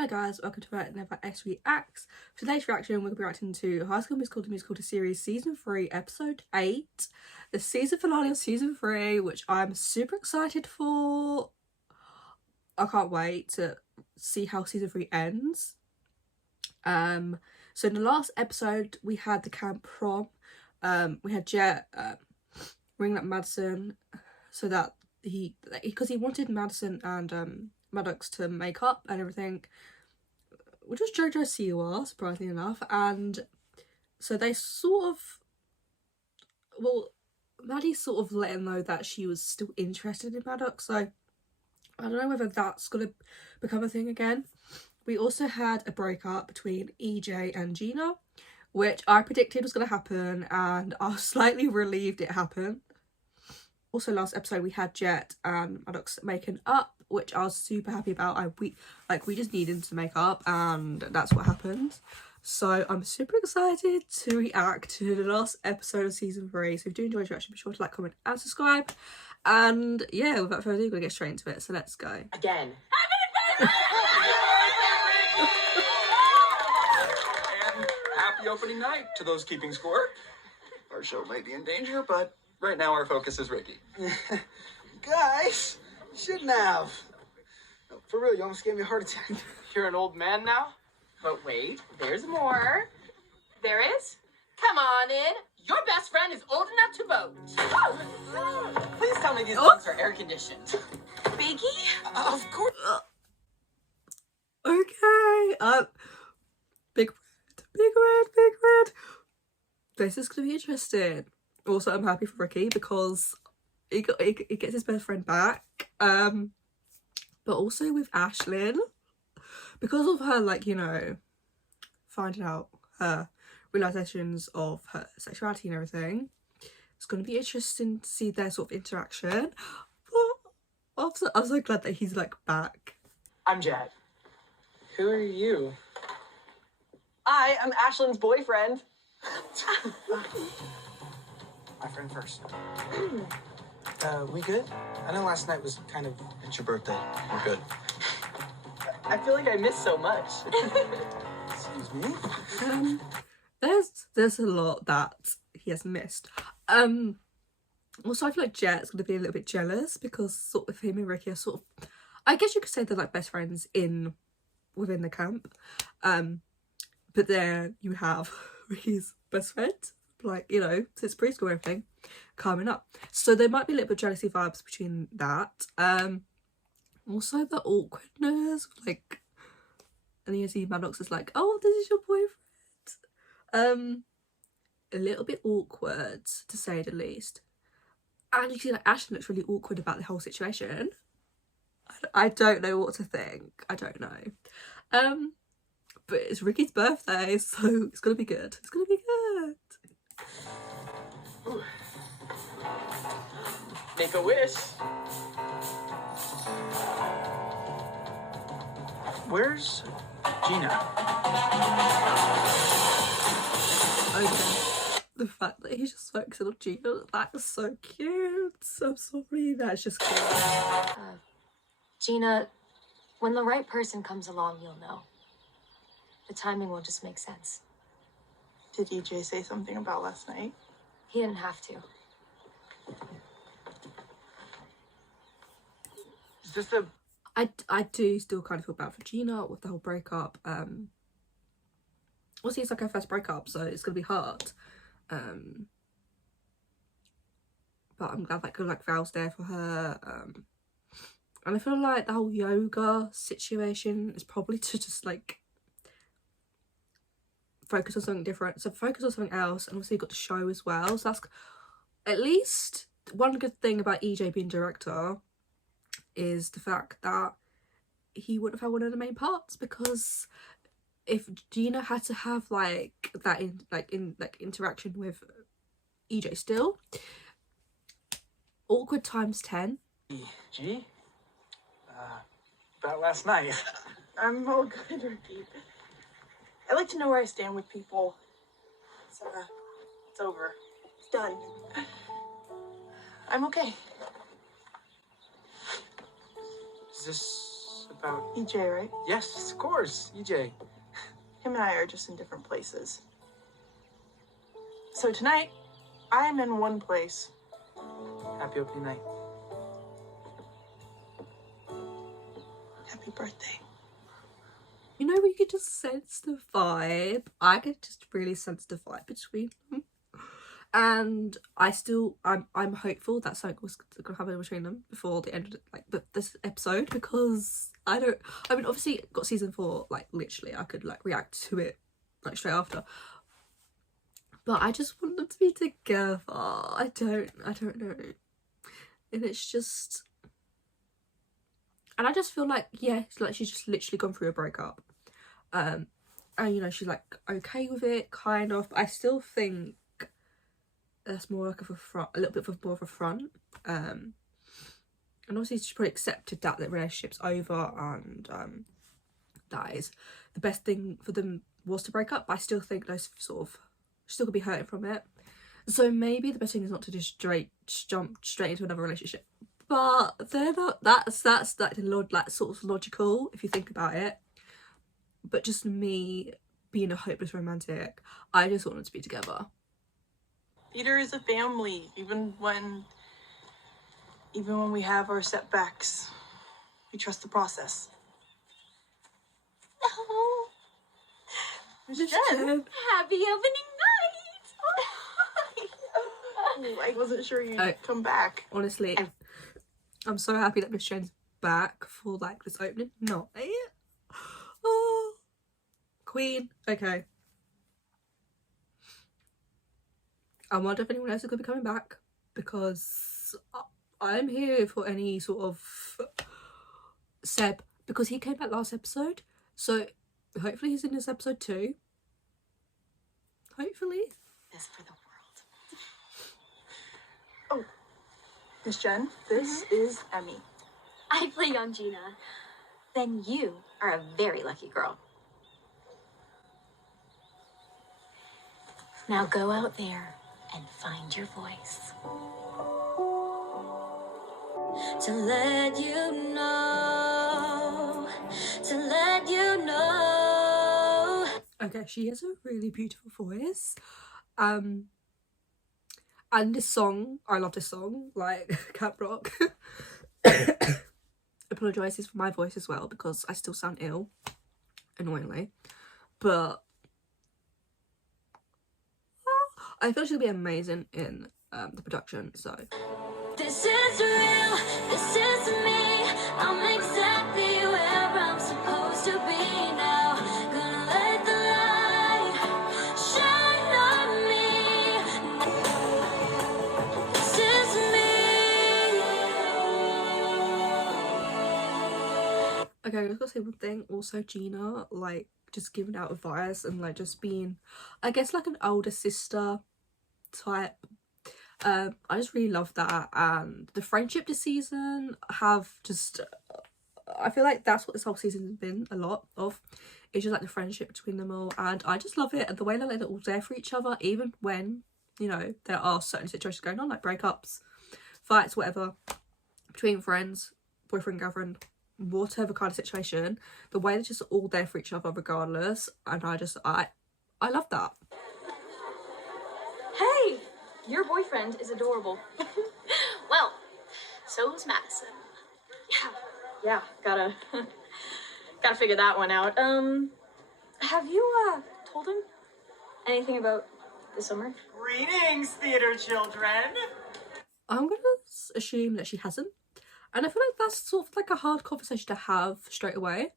Hi guys, welcome to another S Reacts. For today's reaction, we're going to be reacting to High School Musical, the musical to series season 3, episode 8, the season finale of season 3, which I'm super excited for. I can't wait to see how season 3 ends. So in the last episode, we had the camp prom. We had Jet ringing up Madison so that because he wanted Madison and Maddox to make up and everything, which was JoJo's CUR, surprisingly enough. And so they Maddie sort of let him know that she was still interested in Maddox, so I don't know whether that's gonna become a thing again. We also had a breakup between EJ and Gina, which I predicted was gonna happen, and I was slightly relieved it happened. Also, last episode we had Jet and Maddox making up, which I was super happy about. We just needed to make up, and that's what happened. So I'm super excited to react to the last episode of season 3. So if you do enjoy the reaction, be sure to like, comment, and subscribe. And yeah, without further ado, we're gonna get straight into it. So let's go. Again. And happy opening night to those keeping score. Our show might be in danger, but right now our focus is Ricky. Guys, shouldn't have. No, for real, you almost gave me a heart attack. You're an old man now? But wait, there's more. There is? Come on in. Your best friend is old enough to vote. Please tell me these books are air conditioned. Biggie? Of course. Okay. Big red. This is gonna be interesting. Also, I'm happy for Ricky because he gets his best friend back. But also with Ashlyn, because of her, like, you know, finding out her realizations of her sexuality and everything, it's going to be interesting to see their sort of interaction. But I'm so glad that he's, like, back. I'm Jet. Who are you? I am Ashlyn's boyfriend. My friend first. We good? I know last night was kind of... It's your birthday. We're good. I feel like I missed so much. Excuse me? There's a lot that he has missed. Also, I feel like Jet's gonna be a little bit jealous because sort of him and Ricky are sort of, I guess you could say they're like best friends within the camp. But then you have Ricky's best friend, like, you know, since preschool and everything, coming up. So there might be a little bit of jealousy vibes between that. Also the awkwardness, like, and you see Maddox is like, oh, this is your boyfriend. A little bit awkward, to say the least. And you see that Ashlyn looks really awkward about the whole situation. I don't know what to think. I don't know. But it's Ricky's birthday, so it's gonna be good. It's gonna be good. Ooh. Make a wish. Where's Gina? Okay. The fact that he's just focusing on Gina, that's so cute. I'm sorry, that's just cute. Gina, when the right person comes along, you'll know. The timing will just make sense. Did EJ say something about last night? He didn't have to. Is this a... I do still kind of feel bad for Gina with the whole breakup. Obviously it's like her first breakup, so it's gonna be hard. But I'm glad that like Val's there for her. And I feel like the whole yoga situation is probably to just like focus on something different. So focus on something else, and obviously you've got the show as well. So that's at least one good thing about EJ being director is the fact that he would have had one of the main parts, because if Gina had to have like that interaction with EJ still, awkward times 10. G? About last night. I'm all good, Ricky. I like to know where I stand with people. It's over. It's done. I'm okay. Is this about... EJ, right? Yes, of course, EJ. Him and I are just in different places. So tonight, I'm in one place. Happy opening night. Happy birthday. You know, you could just sense the vibe. I could just really sense the vibe between them. And I'm hopeful that something was gonna happen between them before the end of this episode, because I mean obviously it got season 4, like literally I could like react to it like straight after, but I just want them to be together. I don't know, and it's just, and I just feel like, yeah, it's like she's just literally gone through a breakup, and you know she's like okay with it kind of, but I still think that's more like a little bit more of a front, and obviously she's probably accepted that the relationship's over, and that is the best thing for them was to break up, but I still think those sort of still could be hurting from it, so maybe the best thing is not to just jump straight into another relationship, but they're not, that's like sort of logical if you think about it, but just me being a hopeless romantic, I just want them to be together. Theater is a family, even when we have our setbacks. We trust the process. Oh, Miss Miss Jen. Jen. happy opening night! I wasn't sure you'd Oh. come back. Honestly, I'm so happy that Miss Jen's back for like this opening night. Oh, Queen. Okay. I wonder if anyone else is going to be coming back, because I'm here for any sort of Seb, because he came back last episode, so hopefully he's in this episode too. Hopefully. This for the world. Miss Jen, this is Emmy. I play young Gina. Then you are a very lucky girl. Now go out there and find your voice. To let you know, to let you know. Okay, she has a really beautiful voice. And this song, I love this song, like Cat Rock. Apologises for my voice as well, because I still sound ill, annoyingly. But I feel she'll be amazing in the production, so. This is real, this is me. I'm exactly where I'm supposed to be now. Gonna let the light shine on me. This is me. Okay, I just gotta say one thing. Also, Gina, like, just giving out advice and like just being, I guess, like an older sister type. I just really love that, and the friendship this season have just, I feel like that's what this whole season has been a lot of. It's just like the friendship between them all, and I just love it, and the way that they're all there for each other, even when, you know, there are certain situations going on, like breakups, fights, whatever, between friends, boyfriend, girlfriend, whatever kind of situation, the way they're just all there for each other regardless, and I love that. Hey, your boyfriend is adorable. Well, so's Madison. Yeah, gotta figure that one out. Have you told him anything about the summer? Greetings, theater children. I'm gonna assume that she hasn't, and I feel like that's sort of like a hard conversation to have straight away.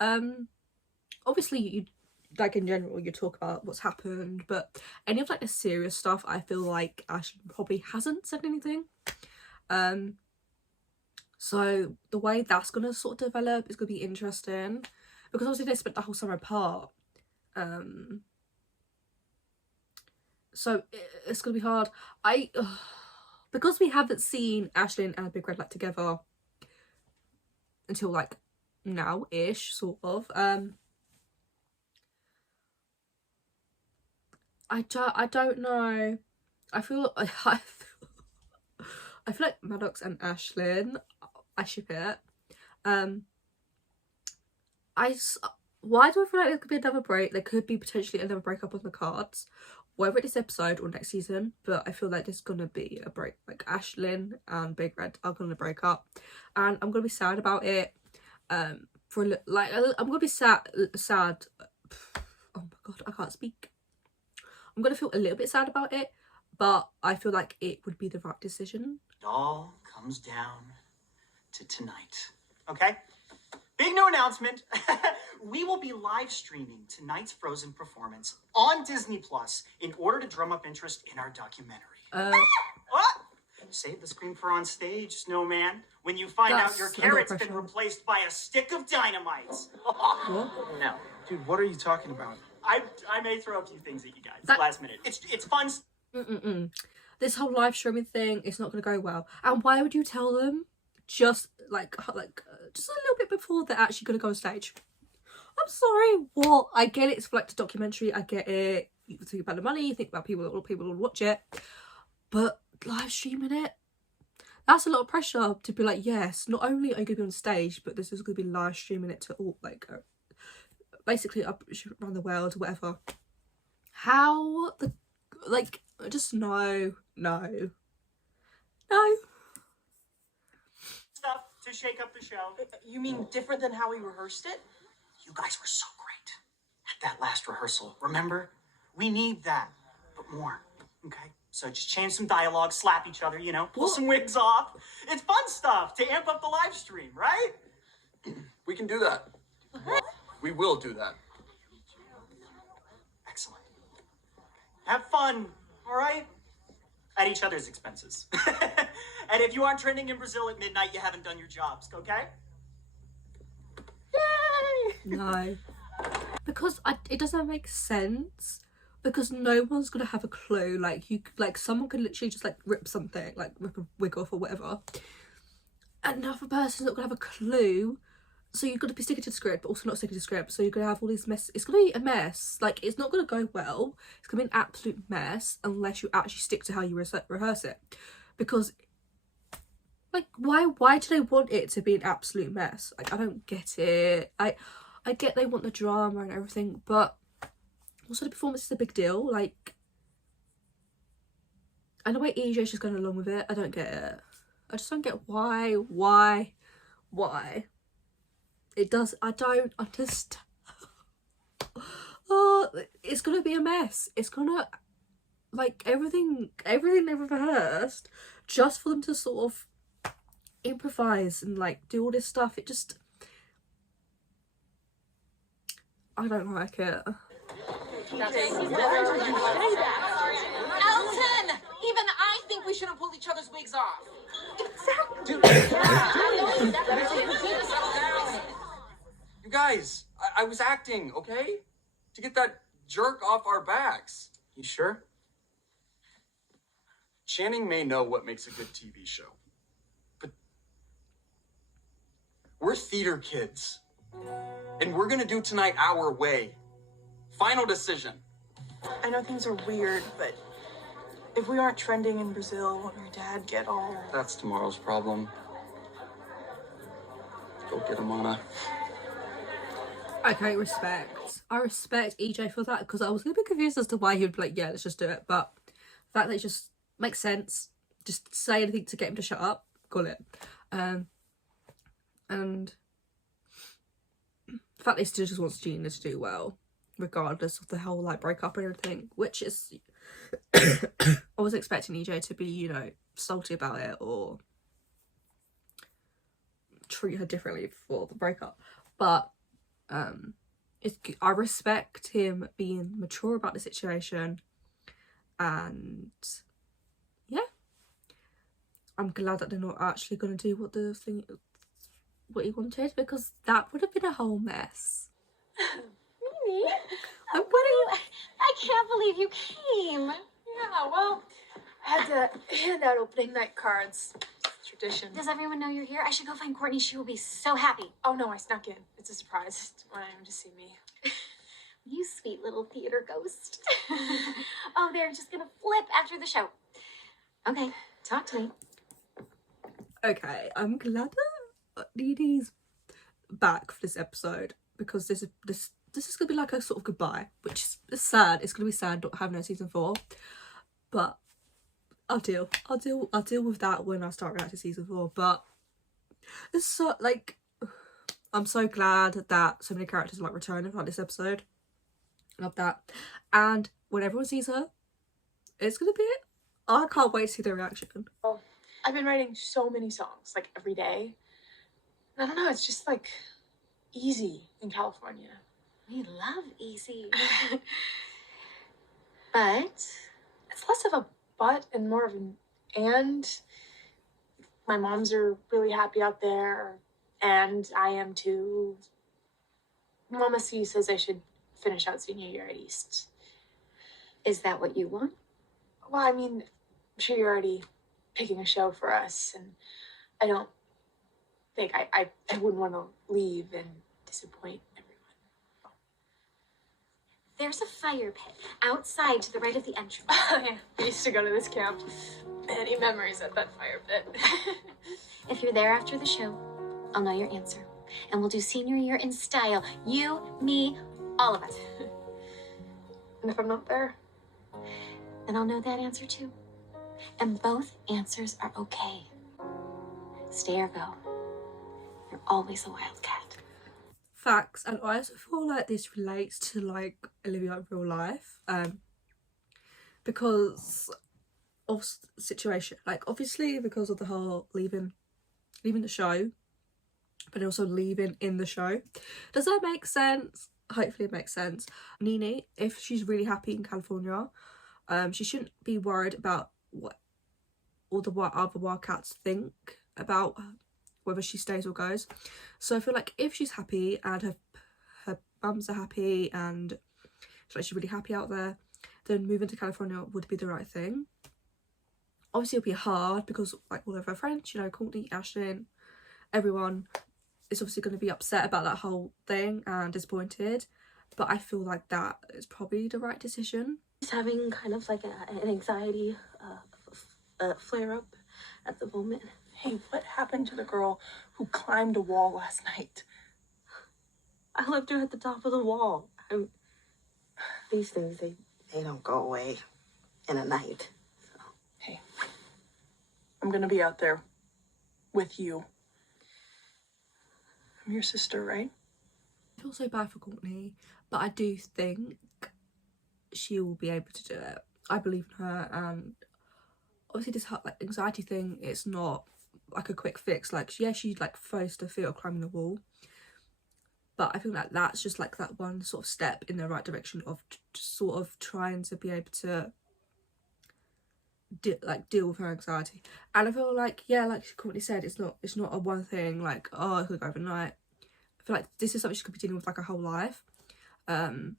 Obviously you, like in general, you talk about what's happened, but any of like the serious stuff, I feel like Ashley probably hasn't said anything. So the way that's gonna sort of develop is gonna be interesting, because obviously they spent the whole summer apart. So it's gonna be hard. Because we haven't seen Ashley and Big Red like together until like now-ish, sort of. I don't know. I feel like Maddox and Ashlyn, I ship it. why do I feel like there could be another break? There could be potentially another breakup on the cards, whether it's this episode or next season, but I feel like there's gonna be a break. Like Ashlyn and Big Red are gonna break up, and I'm gonna be sad about it. For like I'm gonna be sad. Oh my god, I can't speak. I'm gonna feel a little bit sad about it, but I feel like it would be the right decision. It all comes down to tonight. Okay? Big new announcement. We will be live streaming tonight's Frozen performance on Disney Plus in order to drum up interest in our documentary. What? Save the scream for on stage, Snowman. When you find out your carrot's been replaced by a stick of dynamite. What? No. Dude, what are you talking about? I may throw a few things at you guys last minute. It's fun. This whole live streaming thing is not going to go well. And why would you tell them just like just a little bit before they're actually going to go on stage? I'm sorry. What? I get it. It's for like the documentary. I get it. You think about the money. You think about people will watch it. But live streaming it, that's a lot of pressure to be like, yes, not only are you going to be on stage, but this is going to be live streaming it to all like basically up around the world or whatever. How the like just no. Stuff to shake up the show. You mean different than how we rehearsed it? You guys were so great at that last rehearsal. Remember? We need that, but more. Okay? So just change some dialogue, slap each other, you know, pull some wigs off. It's fun stuff to amp up the live stream, right? We can do that. We will do that. Excellent. Have fun, all right? At each other's expenses. And if you aren't trending in Brazil at midnight, you haven't done your jobs, okay? Yay! No. Because it doesn't make sense. Because no one's gonna have a clue. Like someone could literally just like rip something, like rip a wig off or whatever. And another person's not gonna have a clue. So you've got to be sticking to the script, but also not sticking to the script. So you're gonna have all these mess. It's gonna be a mess. Like it's not gonna go well. It's gonna be an absolute mess unless you actually stick to how you rehearse it. Because like why do they want it to be an absolute mess? Like I don't get it. I get they want the drama and everything, but also the performance is a big deal. Like and the way EJ's just going along with it, I don't get it. I just don't get why. It does. I don't understand. Oh, it's gonna be a mess. It's gonna like everything they've rehearsed just for them to sort of improvise and like do all this stuff. It just I don't like it. Elton! Even I think we shouldn't pull each other's wigs off. You guys, I was acting, okay? To get that jerk off our backs. You sure? Channing may know what makes a good TV show, but we're theater kids, and we're gonna do tonight our way. Final decision. I know things are weird, but if we aren't trending in Brazil, won't your dad get all... That's tomorrow's problem. Go get him, Anna. Okay, respect. I respect EJ for that because I was a bit confused as to why he would be like, yeah, let's just do it. But the fact that it just makes sense, just say anything to get him to shut up, call it. And the fact that he still just wants Gina to do well, regardless of the whole like breakup and everything, which is I was expecting EJ to be, you know, salty about it or treat her differently for the breakup, but I respect him being mature about the situation, and yeah, I'm glad that they're not actually going to do what he wanted, because that would have been a whole mess. Nini, I can't believe you came. Yeah, well, I had to hand out opening night cards. Tradition. Does everyone know you're here? I should go find Courtney. She will be so happy. Oh no, I snuck in. It's a surprise. Want him to see me. You sweet little theater ghost. Oh, they're just gonna flip after the show. Okay, talk to me. Okay, I'm glad that Nini's back for this episode, because this is gonna be like a sort of goodbye, which is sad. It's gonna be sad not having no season 4, but I'll deal with that when I start reacting to season 4. But it's so like, I'm so glad that so many characters are like returning for like this episode. Love that. And when everyone sees her, it's gonna be it. I can't wait to see their reaction. Well, I've been writing so many songs like every day. I don't know, it's just like easy in California. We love easy. But It's less of a but and more of an and. My moms are really happy out there, and I am too. Mama C says I should finish out senior year at East. is that what you want? Well, I mean, I'm sure you're already picking a show for us, and I don't think I wouldn't want to leave and disappoint everyone. There's a fire pit outside to the right of the entrance. Yeah, we used to go to this camp. Many memories at that fire pit. If you're there after the show, I'll know your answer. And we'll do senior year in style. You, me, all of us. And if I'm not there? Then I'll know that answer too. And both answers are okay. Stay or go. You're always a wildcat. Facts. And I also feel like this relates to like Olivia in real life, because of the situation. Like obviously because of the whole leaving the show, but also leaving in the show. Does that make sense? Hopefully it makes sense. Nini, if she's really happy in California, she shouldn't be worried about what all the other wildcats think about whether she stays or goes. So I feel like if she's happy and her mums are happy and she's really happy out there, then moving to California would be the right thing. Obviously it'll be hard because like all of her friends, you know, Courtney, Ashlyn, everyone is obviously going to be upset about that whole thing and disappointed, but I feel like that is probably the right decision. He's having kind of like an anxiety flare up at the moment. Hey, what happened to the girl who climbed a wall last night? I left her at the top of the wall. These things, they don't go away in a night. So. Hey, I'm gonna be out there with you. I'm your sister, right? I feel so bad for Courtney, but I do think she will be able to do it. I believe in her, and obviously this like anxiety thing, it's not like a quick fix. Like yeah, she like faced her fear of climbing the wall, but I feel like that's just like that one sort of step in the right direction of sort of trying to be able to deal with her anxiety. And I feel like, yeah, like Courtney said, it's not a one thing like, oh, I could go overnight. I feel like this is something she could be dealing with like her whole life, and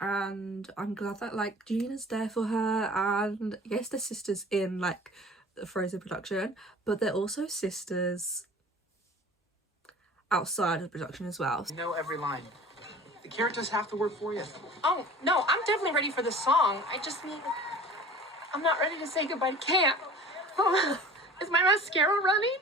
I'm glad that like Gina's there for her. And yes, they're sisters in like the Frozen production, but they're also sisters outside of production as well. You know every line. The characters have to work for you. Oh, no, I'm definitely ready for the song. I'm not ready to say goodbye to camp. Oh, is my mascara running?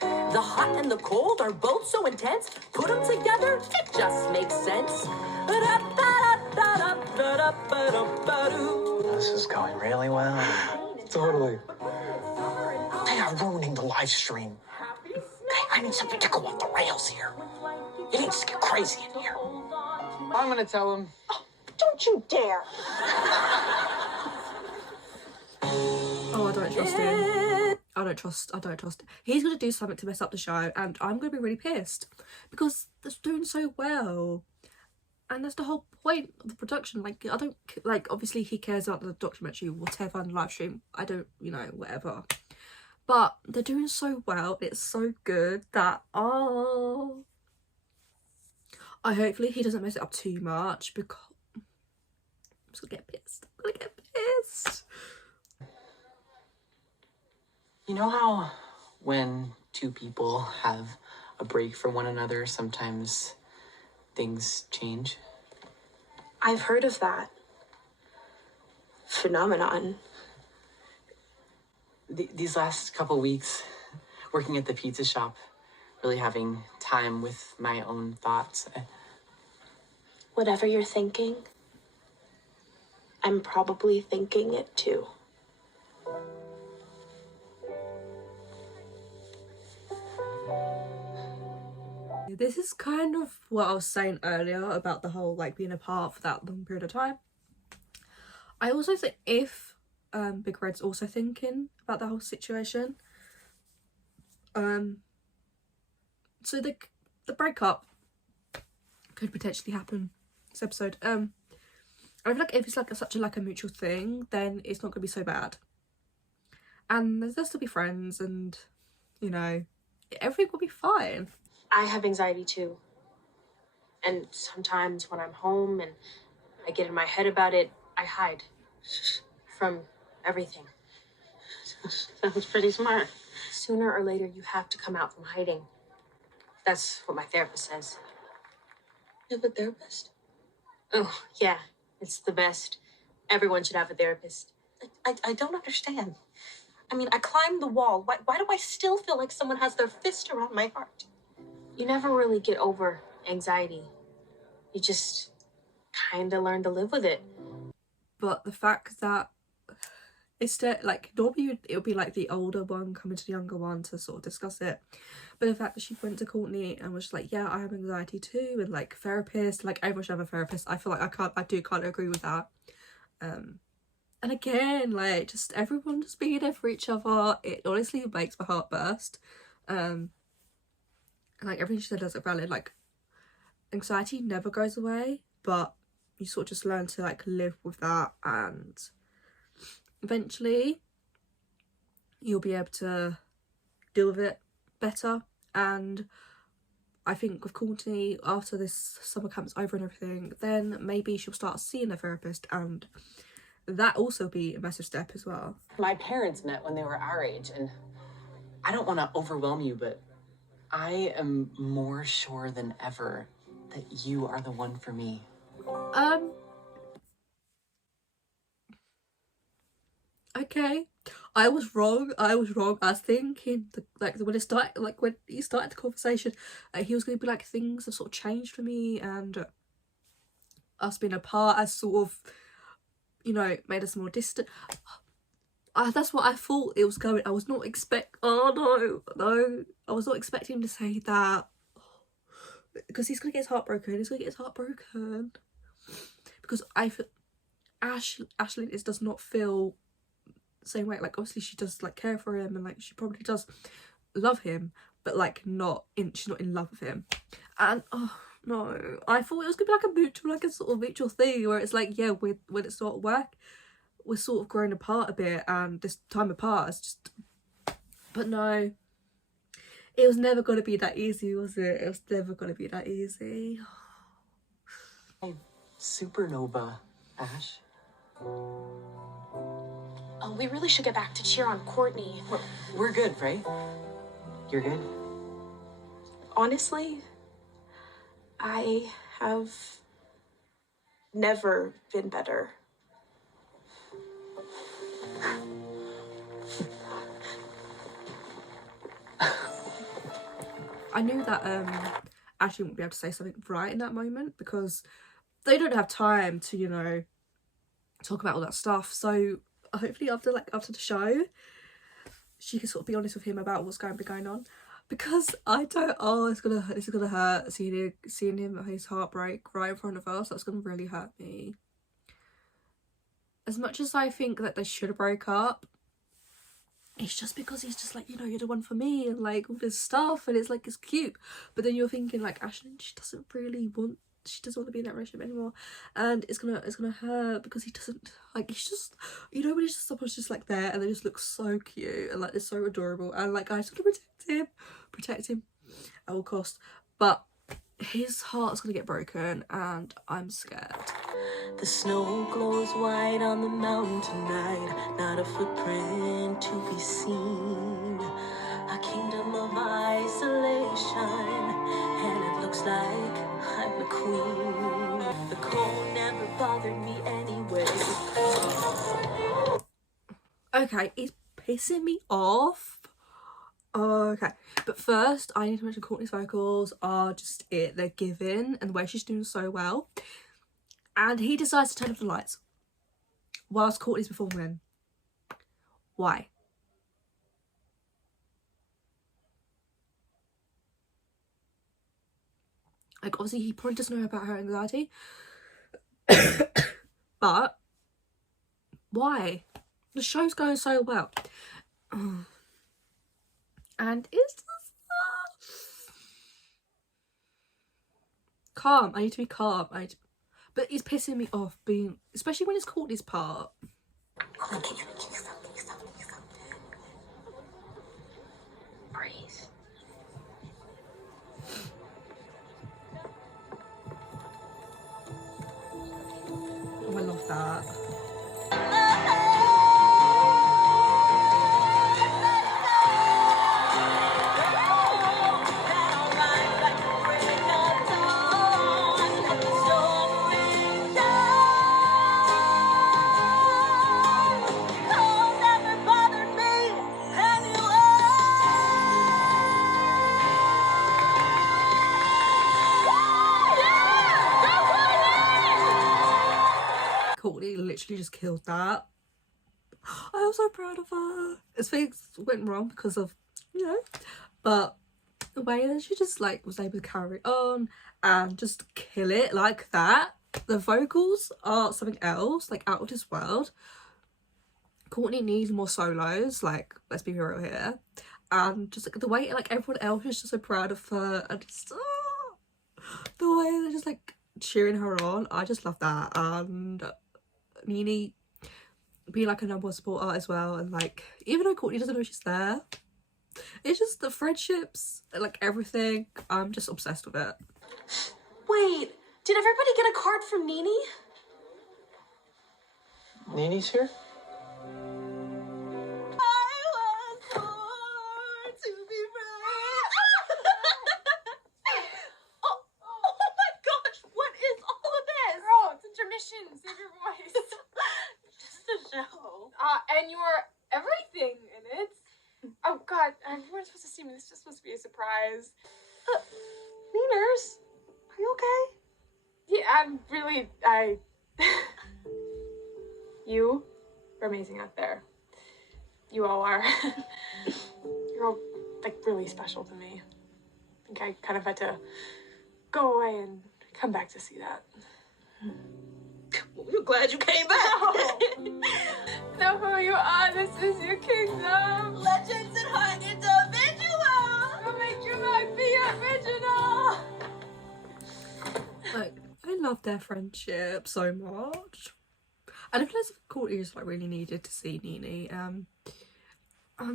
The hot and the cold are both so intense. Put them together, it just makes sense. This is going really well. Totally. They are ruining the live stream. Okay, I need something to go off the rails here. It needs to get crazy in here. I'm gonna tell him. Oh, don't you dare. Oh, I don't trust him. I don't trust him. He's gonna do something to mess up the show, and I'm gonna be really pissed because it's doing so well, and that's the whole point of the production. Like, I don't like. Obviously, he cares about the documentary, whatever, and live stream. I don't, you know, whatever. But they're doing so well. It's so good that hopefully he doesn't mess it up too much because I'm just gonna get pissed. I'm gonna get pissed. You know how when two people have a break from one another, sometimes things change? I've heard of that phenomenon. These last couple weeks, working at the pizza shop, really having time with my own thoughts. Whatever you're thinking, I'm probably thinking it too. This is kind of what I was saying earlier about the whole like being apart for that long period of time. I also think if Big Red's also thinking about the whole situation, so the breakup could potentially happen this episode. I feel like if it's like such a mutual thing, then it's not gonna be so bad, and they'll still be friends, and you know, everything will be fine. I have anxiety too. And sometimes when I'm home and I get in my head about it, I hide from everything. Sounds pretty smart. Sooner or later, you have to come out from hiding. That's what my therapist says. You have a therapist? Oh, yeah, it's the best. Everyone should have a therapist. I don't understand. I mean, I climbed the wall. Why do I still feel like someone has their fist around my heart? You never really get over anxiety. You just kind of learn to live with it. But the fact that it's like normally it would be like the older one coming to the younger one to sort of discuss it, but the fact that she went to Courtney and was like, yeah, I have anxiety too, and like therapist, like everyone should have a therapist. I feel like I can't agree with that. And again, like just everyone just being there for each other, it honestly makes my heart burst. Like everything she said is valid. Like anxiety never goes away, but you sort of just learn to like live with that, and eventually you'll be able to deal with it better. And I think with Courtney, after this summer camp's over and everything, then maybe she'll start seeing a therapist, and that also be a massive step as well. My parents met when they were our age, and I don't want to overwhelm you, but I am more sure than ever that you are the one for me. Okay, I was wrong. I was thinking when he started the conversation, he was going to be like, things have sort of changed for me, and us being apart has sort of, you know, made us more distant. That's what I thought it was going. I was not no, I was not expecting him to say that, because he's gonna get his heart broken. Because I feel Ashley does not feel the same way. Like obviously she does like care for him, and like she probably does love him, but like she's not in love with him. And oh no, I thought it was gonna be like a sort of mutual thing where it's like, yeah, when it's not work, we're sort of growing apart a bit, and this time apart is just, but no, it was never going to be that easy, was it? It was never going to be that easy. Hey, supernova, Ash. Oh, we really should get back to cheer on Courtney. We're good, right? You're good? Honestly, I have never been better. I knew that Ashley wouldn't be able to say something right in that moment, because they don't have time to, you know, talk about all that stuff. So hopefully after the show, she can sort of be honest with him about what's going to be going on, because I don't. Oh, this is gonna hurt seeing him his heartbreak right in front of us. That's gonna really hurt me. As much as I think that they should have broke up, it's just because he's just like, you know, you're the one for me, and like all this stuff, and it's like, it's cute, but then you're thinking like, Ashlyn, she doesn't want to be in that relationship anymore, and it's gonna hurt, because he doesn't, like, he's just, you know, when he's just someone's just like there, and they just look so cute, and like they're so adorable, and like I just want to protect him at all costs, but his heart's gonna get broken, and I'm scared. The snow glows white on the mountain tonight, not a footprint to be seen. A kingdom of isolation, and it looks like I'm the queen. The cold never bothered me anyway. Okay, he's pissing me off. Okay, but first I need to mention Courtney's vocals are just it. They're giving, and the way she's doing so well. And he decides to turn off the lights whilst Courtney's performing. Why? Like, obviously he probably doesn't know about her anxiety. But why? The show's going so well. And it's just calm. I need to be calm. But he's pissing me off being, especially when it's Courtney's part. Breathe. Oh, I love that. Courtney literally just killed that. I was so proud of her. His things went wrong because of, you know, but the way that she just like was able to carry on and just kill it like that. The vocals are something else, like out of this world. Courtney needs more solos, like, let's be real here. And just like the way like everyone else is just so proud of her, and just the way they're just like cheering her on. I just love that. And Nini being like a number one supporter as well, and like even though Courtney doesn't know she's there, it's just the friendships, like everything. I'm just obsessed with it. Wait, did everybody get a card from Nini? Nini's here? Save your voice. Just a show. And you're everything in it. Oh God, you weren't supposed to see me. This is just supposed to be a surprise. Meaners, are you okay? Yeah, I'm really, you are amazing out there. You all are. You're all, like, really special to me. I think I kind of had to go away and come back to see that. Well, we're glad you came back. Know who you are. This is your kingdom. Legends and high individual. We'll make you like the original. Like, I love their friendship so much. And I feel like Courtney just like really needed to see Nini. I'm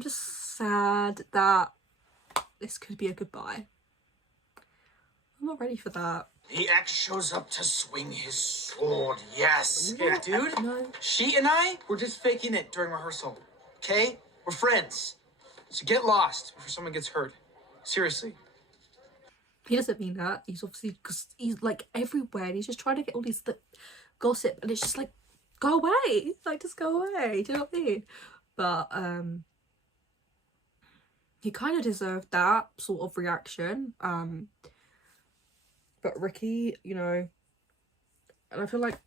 just sad that this could be a goodbye. I'm not ready for that. The ex shows up to swing his sword, yes. Yeah, dude. No. She and I were just faking it during rehearsal. Okay? We're friends. So get lost before someone gets hurt. Seriously. He doesn't mean that. He's obviously, because he's like everywhere and he's just trying to get all these gossip, and it's just like, go away. Like, just go away. Do you know what I mean? But he kind of deserved that sort of reaction. But Ricky, you know, and I feel like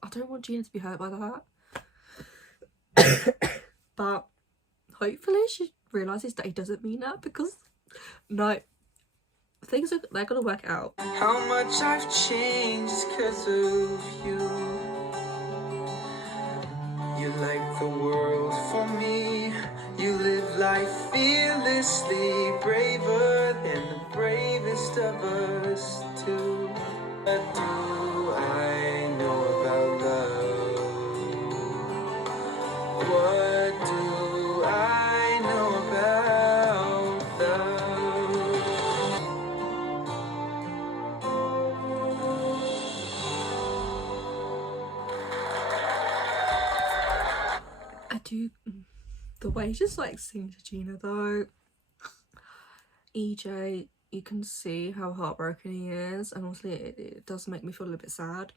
I don't want Gina to be hurt by that. But hopefully she realises that he doesn't mean that, because no, they're gonna work out. How much I've changed because of you. You like the world for me. You live life fearlessly, braver than the bravest of us too. What do I know about love? What do I know about love? I do. The way he just like sings to Gina though. EJ, you can see how heartbroken he is, and also it does make me feel a little bit sad.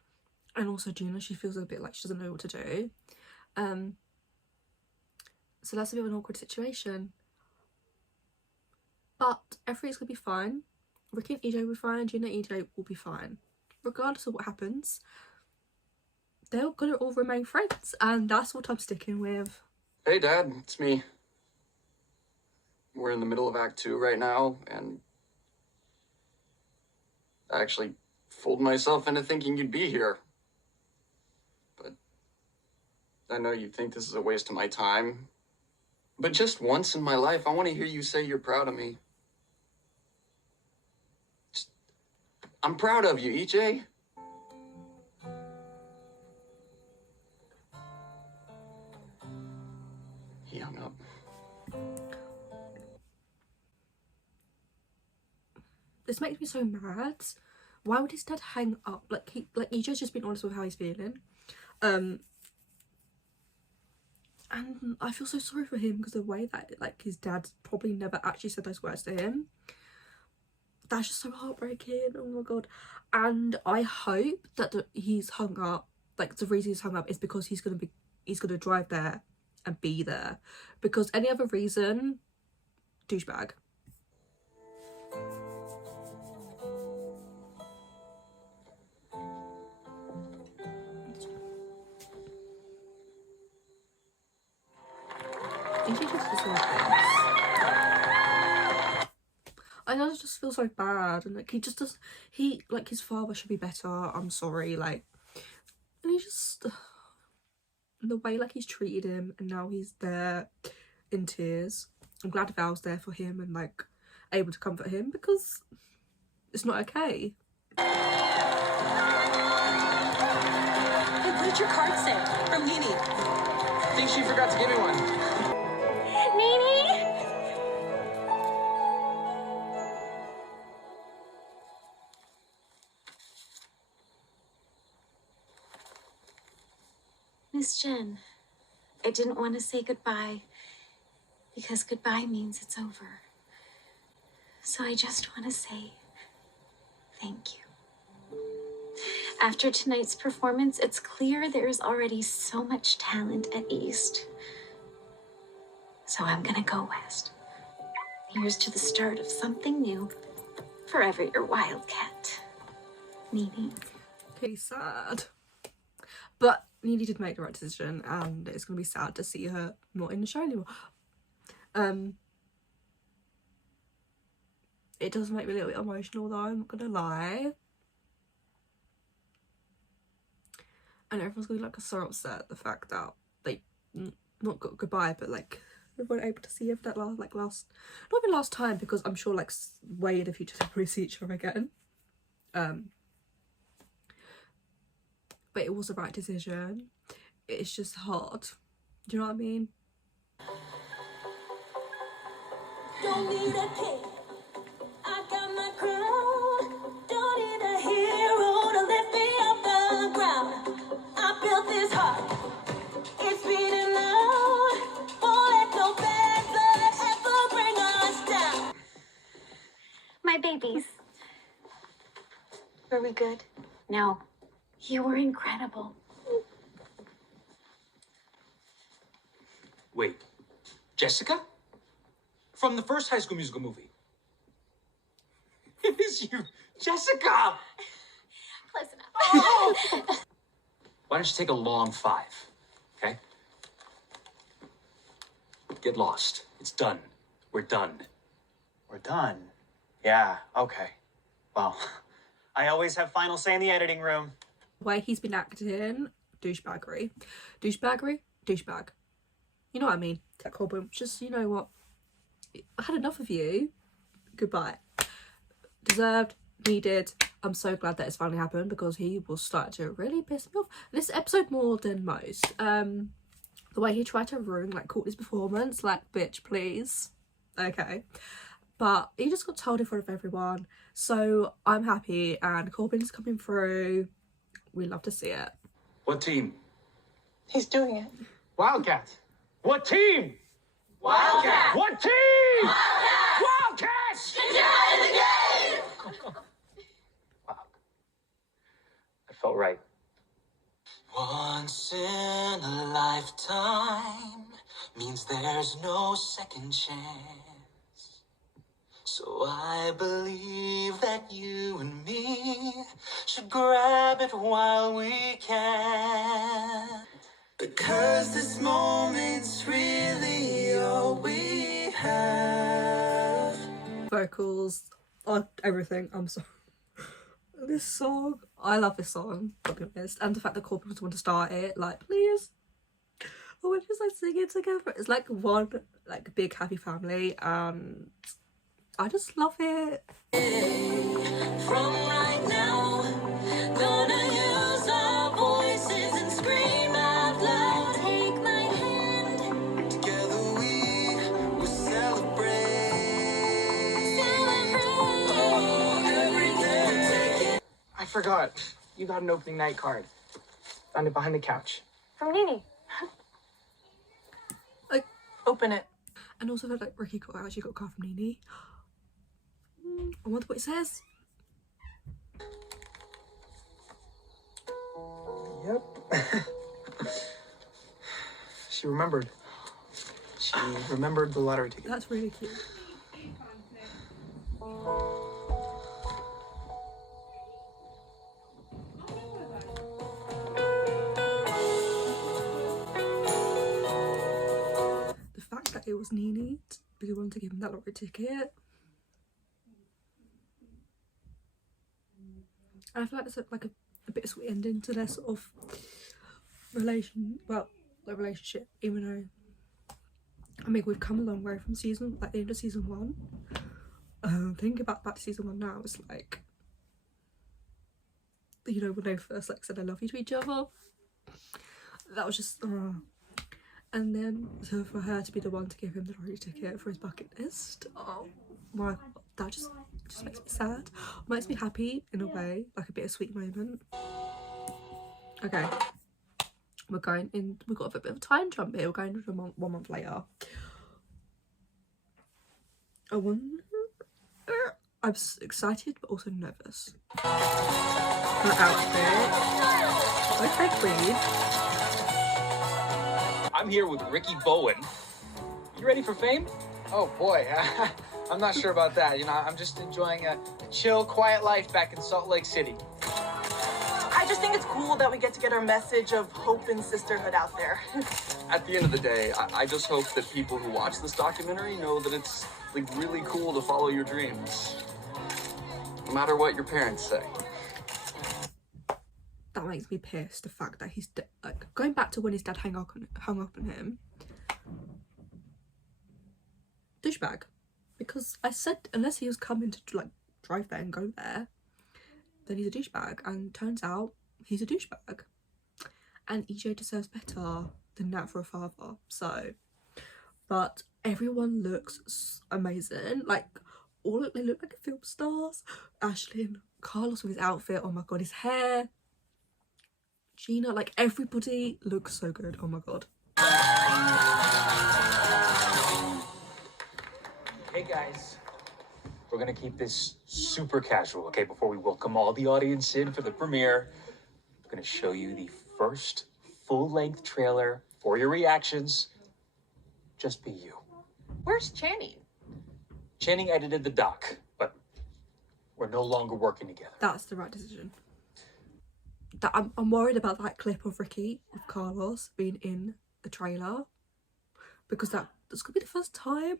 And also Gina, she feels a bit like she doesn't know what to do. So that's a bit of an awkward situation. But everything's gonna be fine. Ricky and EJ will be fine, Gina and EJ will be fine. Regardless of what happens, they're gonna all remain friends, and that's what I'm sticking with. Hey, Dad, it's me. We're in the middle of Act 2 right now, and I actually fooled myself into thinking you'd be here. But I know you think this is a waste of my time. But just once in my life, I want to hear you say you're proud of me. I'm proud of you, EJ. He hung up. This makes me so mad. Why would his dad hang up? Like EJ's just been honest with how he's feeling. And I feel so sorry for him because the way that like his dad probably never actually said those words to him. That's just so heartbreaking. Oh my god. And I hope that he's hung up, like the reason he's hung up is because he's gonna drive there and be there. Because any other reason, douchebag. I know, I just feel so bad, and like he just does. He like his father should be better. I'm sorry, like, and he just the way like he's treated him, and now he's there in tears. I'm glad Val's there for him and like able to comfort him because it's not okay. Hey, what did your card say from Nini? I think she forgot to give me one. Nini! Miss Jen, I didn't want to say goodbye because goodbye means it's over. So I just want to say thank you. After tonight's performance, it's clear there's already so much talent at East. So I'm gonna go west. Here's to the start of something new. Forever your wildcat, Nini. Okay, sad. But Nini did make the right decision, and it's gonna be sad to see her not in the show anymore. It does make me a little bit emotional though, I'm not gonna lie. And everyone's gonna be like so upset at the fact that they not got goodbye, but like we weren't able to see her for that last not even last time, because I'm sure like way in the future they'll probably see each other again. But it was the right decision. It's just hard. Do you know what I mean? Don't need a king. I got my crown. Don't need a hero to lift me off the ground. I built this heart. It's beating loud. Won't let no bad blood ever bring us down. My babies. Were we good? No. You were incredible. Wait, Jessica? From the first High School Musical movie. It is you, Jessica! Close enough. Oh! Why don't you take a long 5, okay? Get lost. It's done. We're done. We're done. Yeah, okay. Well, I always have final say in the editing room. The way he's been acting, douchebaggery. Douchebaggery? Douchebag. You know what I mean? That Corbin, just, you know what? I had enough of you. Goodbye. Deserved, needed. I'm so glad that it's finally happened because he was starting to really piss me off. This episode more than most. The way he tried to ruin like Courtney's performance, like bitch please. Okay. But he just got told in front of everyone. So I'm happy and Corbin's coming through. We love to see it. What team? He's doing it. Wildcat. What team? Wildcat! What team? Wildcat! Wildcats! Get you out of the game! Wow. That felt right. Once in a lifetime, means there's no second chance. So I believe that you and me should grab it while we can. Because this moment's really all we have. Vocals, everything. I'm sorry. This song, I love this song, I'll be honest. And the fact that Corbin was the one to start it, like, please. Oh, we're just like singing together. It's like one like big happy family, and I just love it. From right now, gonna use our voices and scream out loud. Take my hand. Together we will celebrate. Every day. I forgot. You got an opening night card. Found it behind the couch. From Nini. Like, open it. And also that like Ricky actually got a card from Nini. I wonder what it says. Yep. She remembered. She remembered the lottery ticket. That's really cute. The fact that it was Nini because we wanted to give him that lottery ticket. And I feel like it's like a bittersweet ending to their sort of relationship, even though I mean we've come a long way from the end of season 1. Thinking back to season 1 now, it's like, you know, when they first like said I love you to each other, that was just and then so for her to be the one to give him the lottery ticket for his bucket list, oh my god, that just makes me sad. Makes me happy in a way, like a bittersweet moment. Okay, we're going in. We've got a bit of a time jump here. We're going to 1 month later. I wonder. I'm excited but also nervous. Her outfit. Okay, queen. I'm here with Ricky Bowen. You ready for fame? Oh boy, I'm not sure about that. You know, I'm just enjoying a chill, quiet life back in Salt Lake City. I just think it's cool that we get to get our message of hope and sisterhood out there. At the end of the day, I just hope that people who watch this documentary know that it's like really cool to follow your dreams, no matter what your parents say. That makes me pissed. The fact that he's like going back to when his dad hung up on him. Douchebag, because I said unless he was coming to like drive there and go there, then he's a douchebag, and turns out he's a douchebag, and EJ deserves better than that for a father. So, but everyone looks amazing. Like they look like film stars. Ashley and Carlos with his outfit. Oh my god, his hair. Gina, like everybody looks so good. Oh my god. Hey guys, we're gonna keep this super casual, okay? Before we welcome all the audience in for the premiere, I'm gonna show you the first full-length trailer for your reactions. Just be you. Where's Channing? Channing edited the doc, but we're no longer working together. That's the right decision. That I'm worried about that clip of Ricky with Carlos being in the trailer, because that's gonna be the first time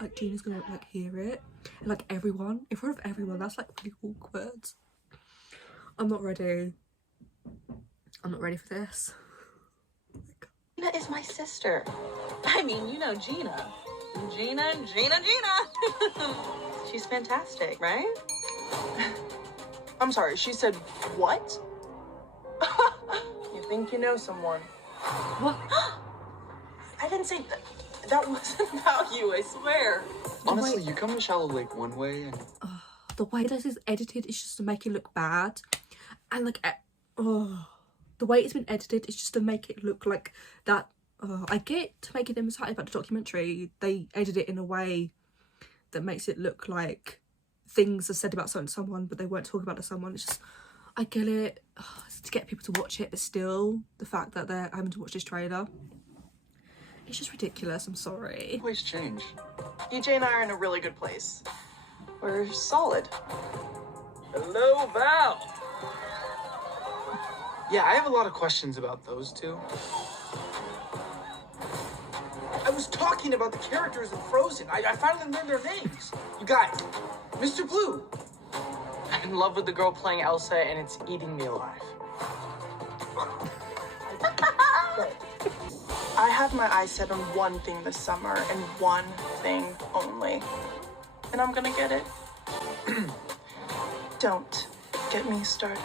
like Gina's gonna like hear it, and like everyone in front of everyone. That's like really awkward. I'm not ready for this. Gina is my sister. I mean, you know Gina. Gina. She's fantastic, right? I'm sorry, she said what? You think you know someone. What? I didn't say that. That wasn't about you, I swear. Honestly, you come to Shallow Lake one way and... the way this is edited is just to make it look bad. And like, the way it's been edited is just to make it look like that. I get to make it excited about the documentary. They edit it in a way that makes it look like things are said about someone, but they weren't talking about someone. It's just, I get it. It's to get people to watch it, but still, the fact that they're having to watch this trailer, It's just ridiculous, I'm sorry. Always change. EJ and I are in a really good place. We're solid. Hello, Val. Yeah, I have a lot of questions about those two. I was talking about the characters in Frozen. I finally learned their names. You guys, Mr. Blue. I'm in love with the girl playing Elsa, and it's eating me alive. I have my eyes set on one thing this summer, and one thing only. And I'm gonna get it. Don't get me started.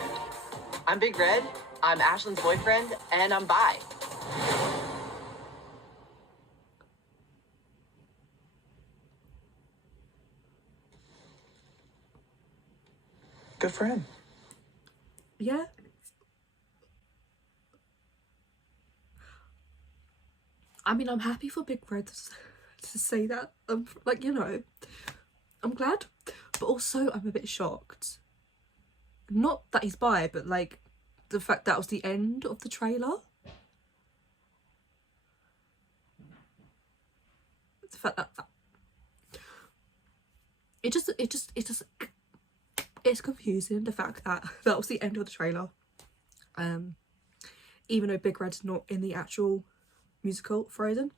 I'm Big Red, I'm Ashlyn's boyfriend, and I'm bi. Good for him. Yeah. I mean, I'm happy for Big Red to say that. Like, you know, I'm glad, but also I'm a bit shocked. Not that he's bi, but like the fact that was the end of the trailer. The fact that it's confusing, the fact that that was the end of the trailer. Even though Big Red's not in the actual musical Frozen.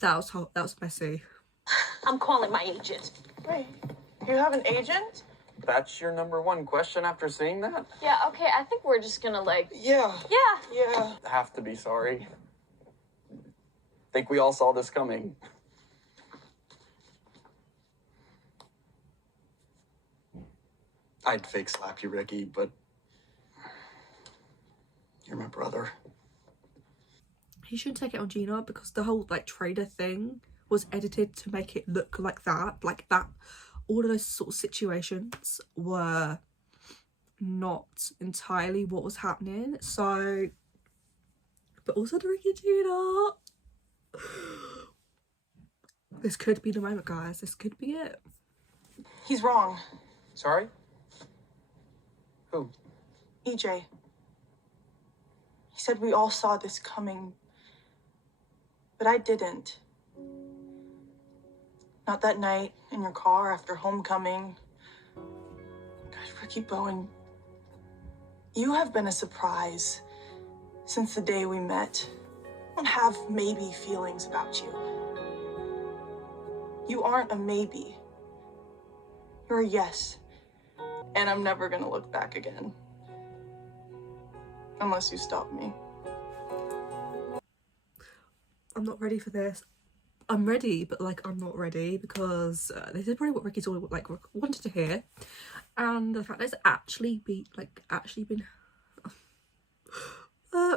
That was messy. I'm calling my agent. Wait, you have an agent? That's your number one question after seeing that? Yeah, okay, I think we're just gonna like... Yeah. Yeah. Have to be sorry. Think we all saw this coming. I'd fake slap you, Ricky, but you're my brother. He shouldn't take it on Gina because the whole like trailer thing was edited to make it look like that. All of those sort of situations were not entirely what was happening. So, but also the Ricky and Gina. This could be the moment, guys. This could be it. He's wrong. Sorry? Who? EJ. He said we all saw this coming, but I didn't. Not that night in your car after homecoming. God, Ricky Bowen, you have been a surprise since the day we met. I don't have maybe feelings about you. You aren't a maybe. You're a yes. And I'm never gonna look back again. Unless you stop me. I'm not ready for this. I'm ready, but like I'm not ready because this is probably what Ricky's all like wanted to hear, and the fact that it's actually been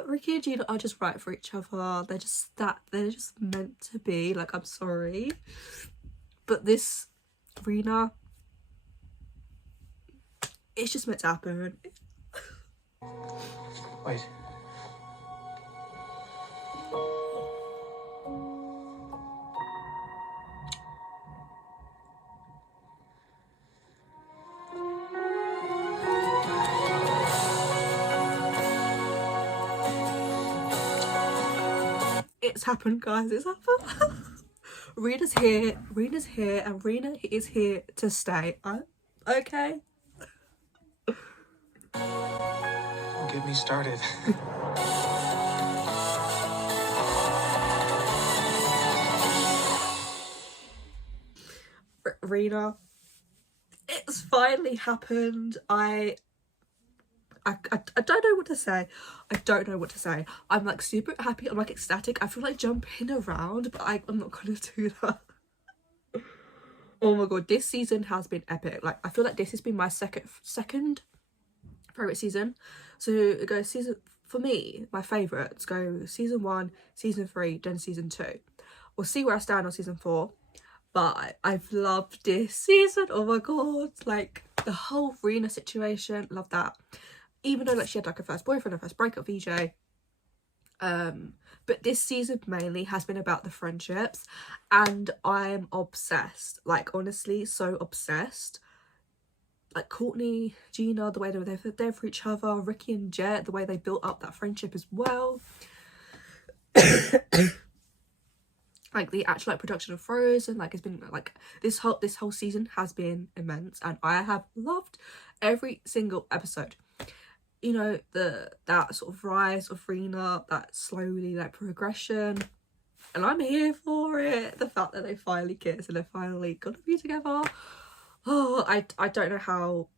Ricky and Gina are just right for each other. They're just meant to be. Like, I'm sorry, but this Rena, it's just meant to happen. Wait. It's happened, guys. It's happened. Rena's here, and Rena is here to stay. Okay. Don't get me started. Rena, it's finally happened. I don't know what to say. I don't know what to say. I'm like super happy. I'm like ecstatic. I feel like jumping around, but I'm not gonna do that. Oh my god, this season has been epic. Like, I feel like this has been my second favorite season. So it goes for me, my favorites go season 1, season 3, then season 2. We'll see where I stand on season 4. But I've loved this season. Oh my god, like the whole Rena situation, love that. Even though like she had like a first boyfriend, a first breakup with EJ. But this season mainly has been about the friendships, and I'm obsessed. Like, honestly, so obsessed. Like Courtney, Gina, the way they were there for each other, Ricky and Jet, the way they built up that friendship as well. like the actual like production of Frozen, like it's been like this whole season has been immense, and I have loved every single episode. You know, that sort of rise of Rena, that slowly like progression, and I'm here for it. The fact that they finally kiss and they're finally gonna be together. Oh, I don't know how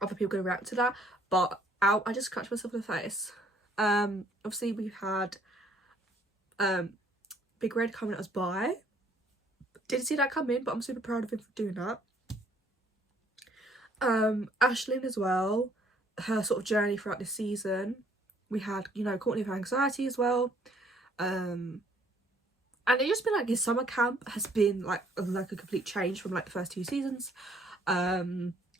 other people are gonna react to that, but I just scratched myself in the face. Obviously we've had Big Red coming out as bi. Didn't see that come in, but I'm super proud of him for doing that. Ashlyn as well, her sort of journey throughout this season. We had, you know, Courtney with anxiety as well. And it's just been like his summer camp has been like a complete change from like the first 2 seasons.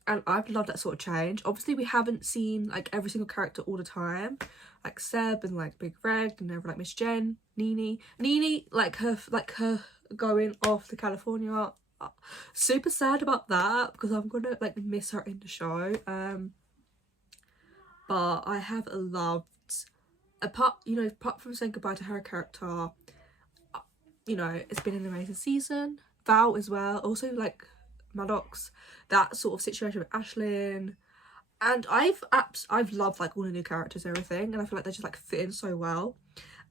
And I've loved that sort of change. Obviously we haven't seen like every single character all the time, like Seb and like Big Red and over like Miss Jen, Nini, like her going off to California. Super sad about that because I'm gonna like miss her in the show. But I have loved, apart from saying goodbye to her character, you know, it's been an amazing season. Val as well, also like Maddox, that sort of situation with Ashlyn, and I've loved like all the new characters and everything, and I feel like they just like fit in so well.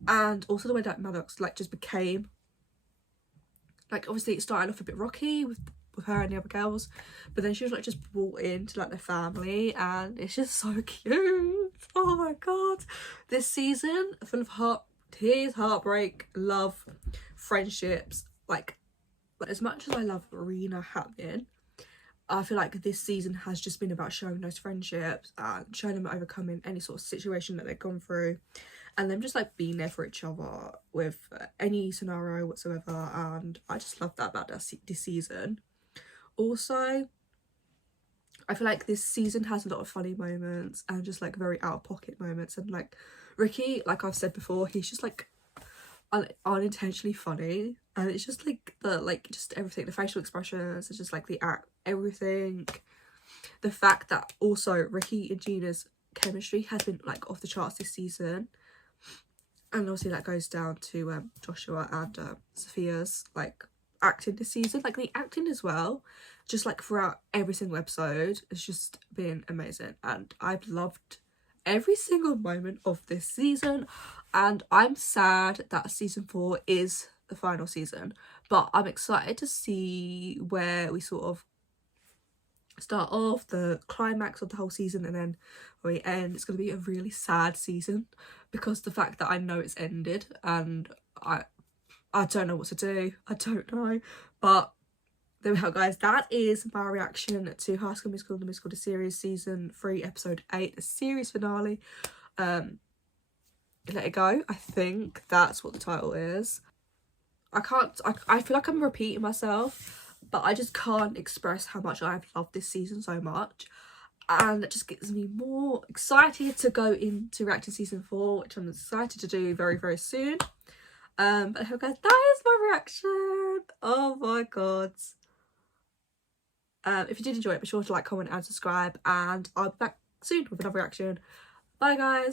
And also the way that Maddox like just became, like, obviously it started off a bit rocky with her and the other girls, but then she was like just brought into like their family, and it's just so cute. Oh my god, this season full of tears, heartbreak, love, friendships. Like as much as I love Rena happening, I feel like this season has just been about showing those friendships and showing them overcoming any sort of situation that they've gone through, and them just like being there for each other with any scenario whatsoever. And I just love that about this season. Also, I feel like this season has a lot of funny moments and just like very out of pocket moments, and like Ricky, like I've said before, he's just like unintentionally funny, and it's just like just everything, the facial expressions, it's just like the act, everything. The fact that also Ricky and Gina's chemistry has been like off the charts this season, and obviously that goes down to Joshua and Sophia's like acting this season, like the acting as well, just like throughout every single episode, it's just been amazing, and I've loved every single moment of this season. And I'm sad that season 4 is the final season, but I'm excited to see where we sort of start off, the climax of the whole season, and then when we end, it's going to be a really sad season, because the fact that I know it's ended, and I don't know what to do. I don't know, but there we go, guys. That is my reaction to High School Musical, the Musical, the series, season 3, episode 8, the series finale. Let It Go, I think that's what the title is. I feel like I'm repeating myself, but I just can't express how much I've loved this season so much, and it just gets me more excited to go into reacting season 4, which I'm excited to do very, very soon. But okay, guys, that is my reaction. Oh my god. If you did enjoy it, be sure to like, comment and subscribe, and I'll be back soon with another reaction. Bye guys.